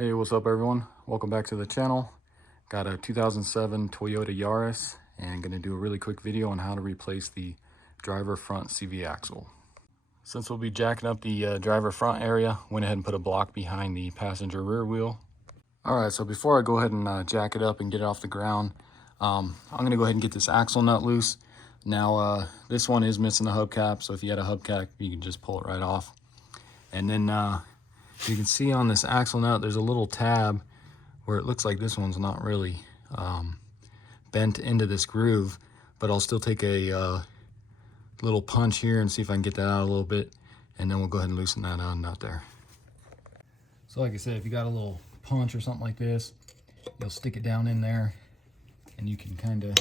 Hey, what's up everyone? Welcome back to the channel. Got a 2007 Toyota Yaris and going to do a really quick video on how to replace the driver front CV axle. Since we'll be jacking up the driver front area, went ahead and put a block behind the passenger rear wheel. Alright, so before I go ahead and jack it up and get it off the ground, I'm going to go ahead and get this axle nut loose. Now this one is missing the hubcap, so if you had a hubcap you can just pull it right off. And then you can see on this axle nut there's a little tab where it looks like this one's not really bent into this groove, but I'll still take a little punch here and see if I can get that out a little bit, and then we'll go ahead and loosen that nut there. So like I said, if you got a little punch or something like this, you'll stick it down in there and you can kind of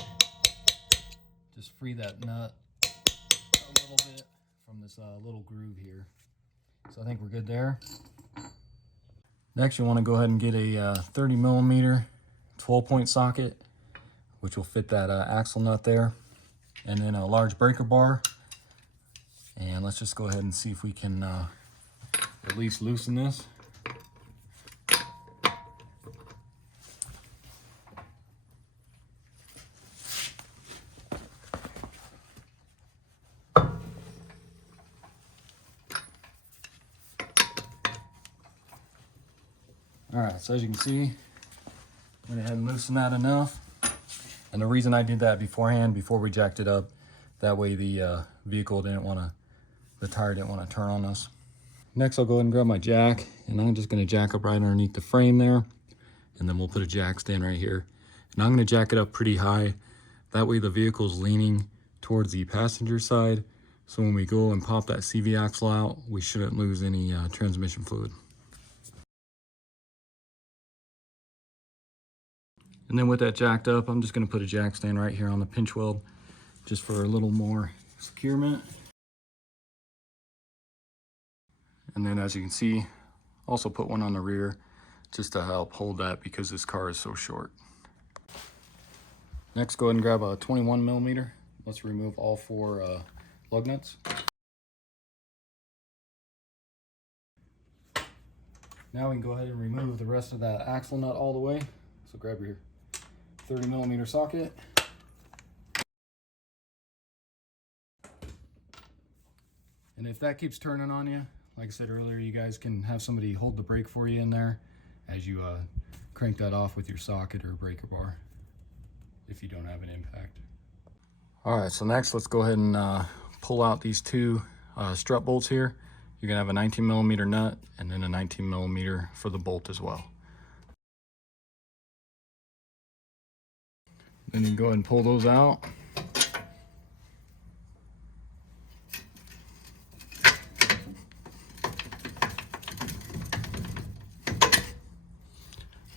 just free that nut a little bit from this little groove here. So I think we're good there. Next, you want to go ahead and get a 30 millimeter 12-point socket, which will fit that axle nut there, and then a large breaker bar. And let's just go ahead and see if we can at least loosen this. Alright, so as you can see, went ahead and loosened that enough. And the reason I did that beforehand, before we jacked it up, that way the vehicle the tire didn't want to turn on us. Next, I'll go ahead and grab my jack, and I'm just going to jack up right underneath the frame there. And then we'll put a jack stand right here. And I'm going to jack it up pretty high. That way the vehicle's leaning towards the passenger side. So when we go and pop that CV axle out, we shouldn't lose any transmission fluid. And then with that jacked up, I'm just going to put a jack stand right here on the pinch weld, just for a little more securement. And then as you can see, also put one on the rear just to help hold that because this car is so short. Next, go ahead and grab a 21 millimeter. Let's remove all four lug nuts. Now we can go ahead and remove the rest of that axle nut all the way. So grab your 30 millimeter socket. And if that keeps turning on you, like I said earlier, you guys can have somebody hold the brake for you in there as you crank that off with your socket or breaker bar if you don't have an impact. Alright, so next let's go ahead and pull out these two strut bolts here. You're going to have a 19 millimeter nut and then a 19 millimeter for the bolt as well. Then you can go ahead and pull those out.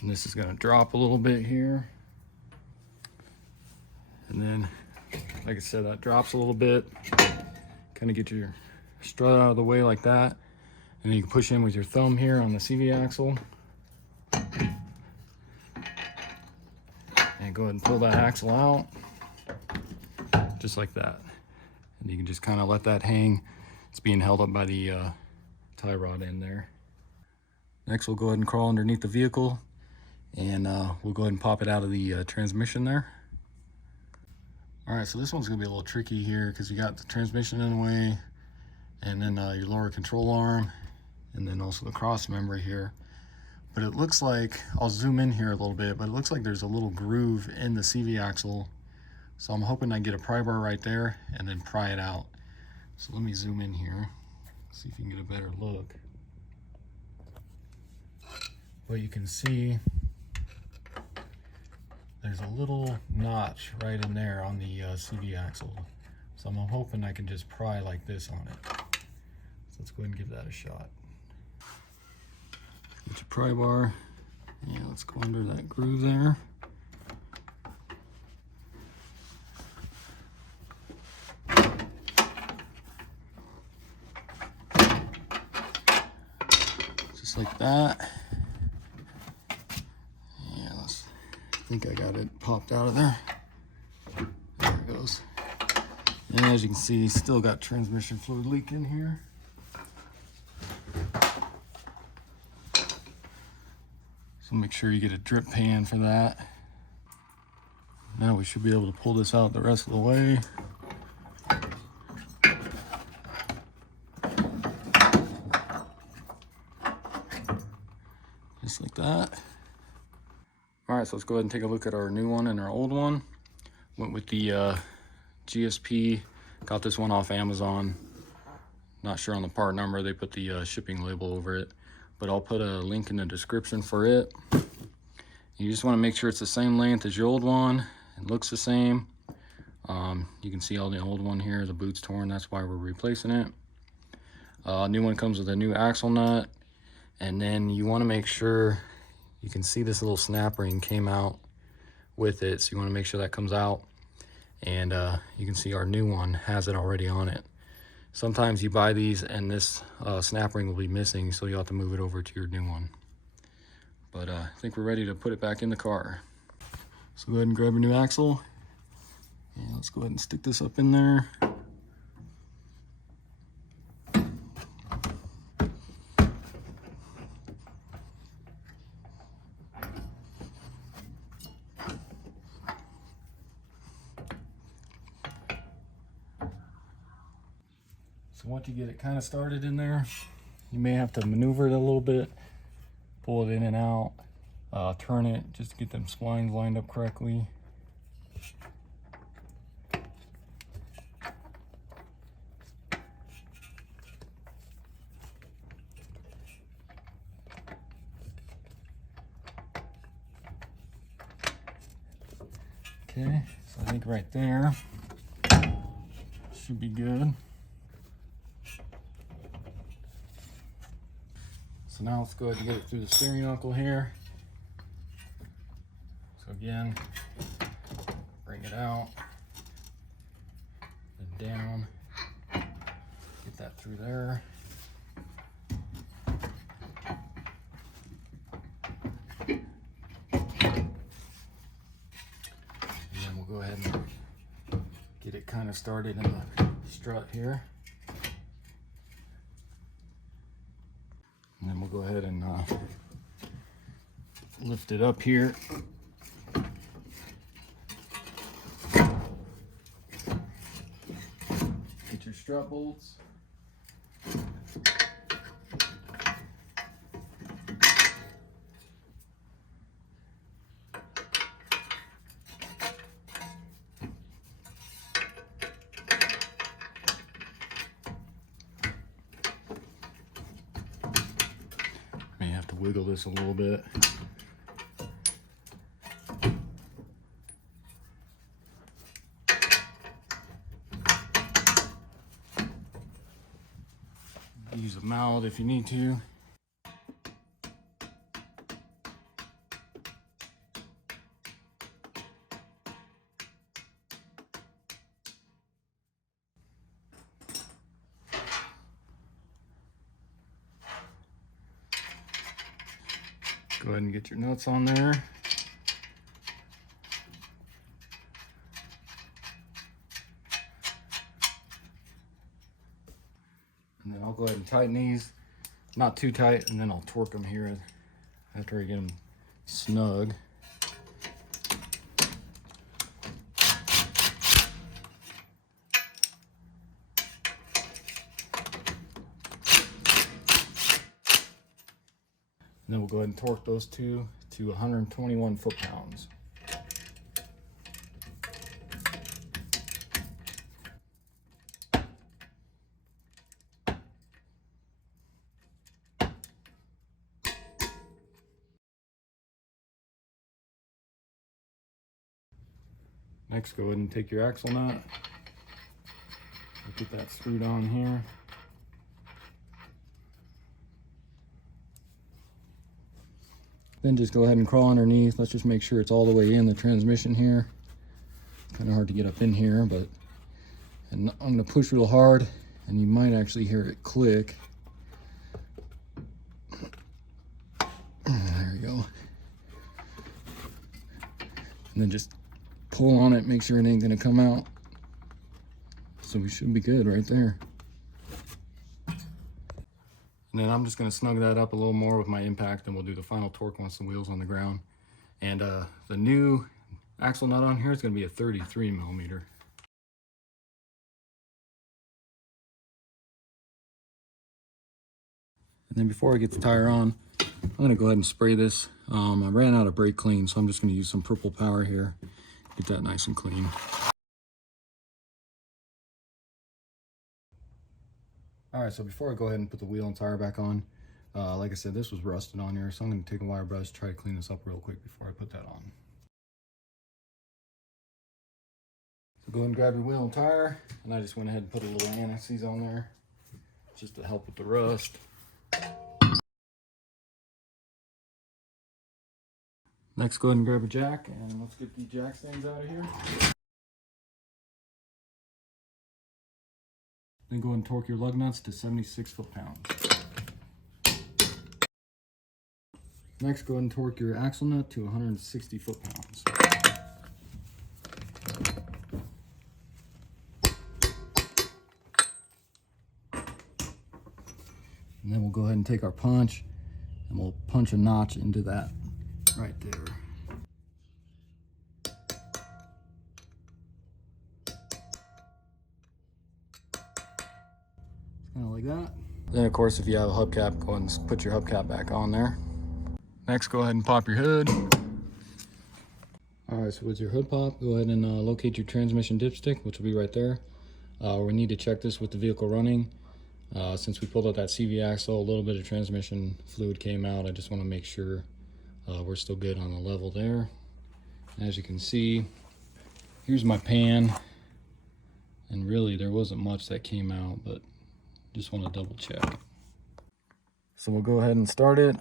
And this is going to drop a little bit here. And then, like I said, that drops a little bit. Kind of get your strut out of the way like that. And then you can push in with your thumb here on the CV axle. And go ahead and pull that axle out, just like that. And you can just kind of let that hang. It's being held up by the tie rod in there. Next, we'll go ahead and crawl underneath the vehicle, and we'll go ahead and pop it out of the transmission there. All right, so this one's gonna be a little tricky here because you got the transmission in the way, and then your lower control arm, and then also the cross member here. But it looks like, I'll zoom in here a little bit, but it looks like there's a little groove in the CV axle. So I'm hoping I get a pry bar right there and then pry it out. So let me zoom in here, see if you can get a better look. But you can see there's a little notch right in there on the CV axle. So I'm hoping I can just pry like this on it. So let's go ahead and give that a shot. Get your pry bar. Yeah, let's go under that groove there. Just like that. Yeah, I think I got it popped out of there. There it goes. And as you can see, still got transmission fluid leak in here. So make sure you get a drip pan for that. Now we should be able to pull this out the rest of the way. Just like that. All right, so let's go ahead and take a look at our new one and our old one. Went with the GSP, got this one off Amazon. Not sure on the part number, they put the shipping label over it, but I'll put a link in the description for it. You just want to make sure it's the same length as your old one. It looks the same. You can see all the old one here, the boot's torn, that's why we're replacing it. New one comes with a new axle nut, and then you want to make sure, you can see this little snap ring came out with it, so you want to make sure that comes out. And you can see our new one has it already on it. Sometimes you buy these and this snap ring will be missing, so you'll have to move it over to your new one. But I think we're ready to put it back in the car. So go ahead and grab your new axle. And let's go ahead and stick this up in there. So once you get it kind of started in there, you may have to maneuver it a little bit, pull it in and out, turn it just to get them splines lined up correctly. Okay, so I think right there should be good. So now let's go ahead and get it through the steering knuckle here. So again, bring it out, then down, get that through there. Go ahead and get it kind of started in the strut here. And then we'll go ahead and lift it up here. Get your strut bolts. May have to wiggle this a little bit. Use a mallet if you need to. Go ahead and get your nuts on there. And then I'll go ahead and tighten these, not too tight, and then I'll torque them here after I get them snug. And then we'll go ahead and torque those two to 121 foot-pounds. Next, go ahead and take your axle nut. Get that screwed on here. Then just go ahead and crawl underneath. Let's just make sure it's all the way in the transmission here. Kind of hard to get up in here, but and I'm going to push real hard, and you might actually hear it click. There you go. And then just pull on it, make sure it ain't going to come out. So we should be good right there. And then I'm just going to snug that up a little more with my impact, and we'll do the final torque once the wheel's on the ground. And the new axle nut on here is going to be a 33 millimeter. And then before I get the tire on, I'm going to go ahead and spray this. I ran out of brake clean, so I'm just going to use some Purple Power here. Get that nice and clean. All right, so before I go ahead and put the wheel and tire back on, like I said, this was rusted on here, so I'm going to take a wire brush, try to clean this up real quick before I put that on. So go ahead and grab your wheel and tire, and I just went ahead and put a little anti-seize on there just to help with the rust. Next, go ahead and grab a jack, and let's get the jack stands out of here. Then go ahead and torque your lug nuts to 76 foot-pounds. Next, go ahead and torque your axle nut to 160 foot-pounds. And then we'll go ahead and take our punch, and we'll punch a notch into that right there. Kind of like that. Then of course, if you have a hubcap, go ahead and put your hubcap back on there. Next, go ahead and pop your hood. All right, so with your hood pop, go ahead and locate your transmission dipstick, which will be right there. We need to check this with the vehicle running. Since we pulled out that CV axle, a little bit of transmission fluid came out. I just want to make sure we're still good on the level there. As you can see, here's my pan, and really there wasn't much that came out, but just want to double check. So we'll go ahead and start it.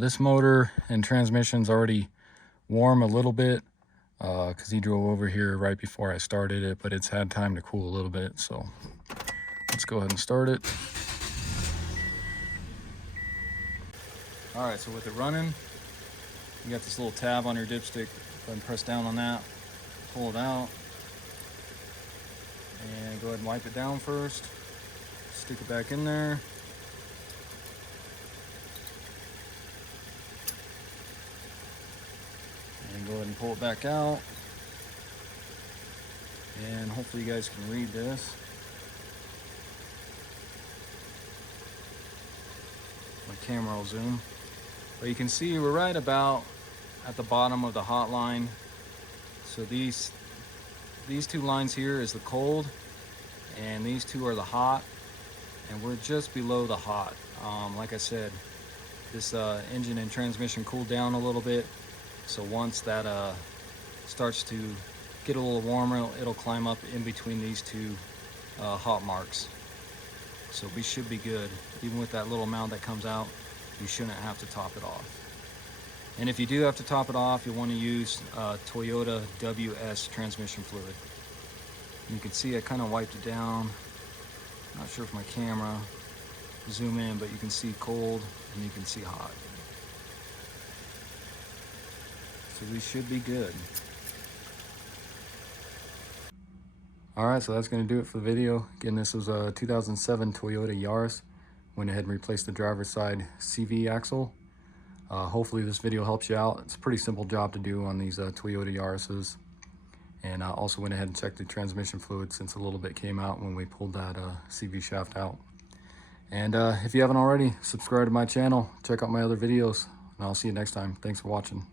This motor and transmission's already warm a little bit because he drove over here right before I started it, but it's had time to cool a little bit. So let's go ahead and start it. All right, so with it running, you got this little tab on your dipstick. Go ahead and press down on that, pull it out, and go ahead and wipe it down first. Stick it back in there. And go ahead and pull it back out. And hopefully you guys can read this. My camera will zoom. But you can see we're right about at the bottom of the hot line. So these two lines here is the cold, and these two are the hot, and we're just below the hot. Like I said, this engine and transmission cooled down a little bit, so once that starts to get a little warmer, it'll climb up in between these two hot marks. So we should be good. Even with that little amount that comes out, you shouldn't have to top it off. And if you do have to top it off, you'll want to use Toyota WS transmission fluid. And you can see I kind of wiped it down. Not sure if my camera zoom in, but you can see cold and you can see hot. So we should be good. All right, so that's going to do it for the video. Again, this was a 2007 Toyota Yaris. Went ahead and replaced the driver's side CV axle. Hopefully this video helps you out. It's a pretty simple job to do on these Toyota Yarises. And I also went ahead and checked the transmission fluid since a little bit came out when we pulled that CV shaft out. And if you haven't already, subscribe to my channel, check out my other videos, and I'll see you next time. Thanks for watching.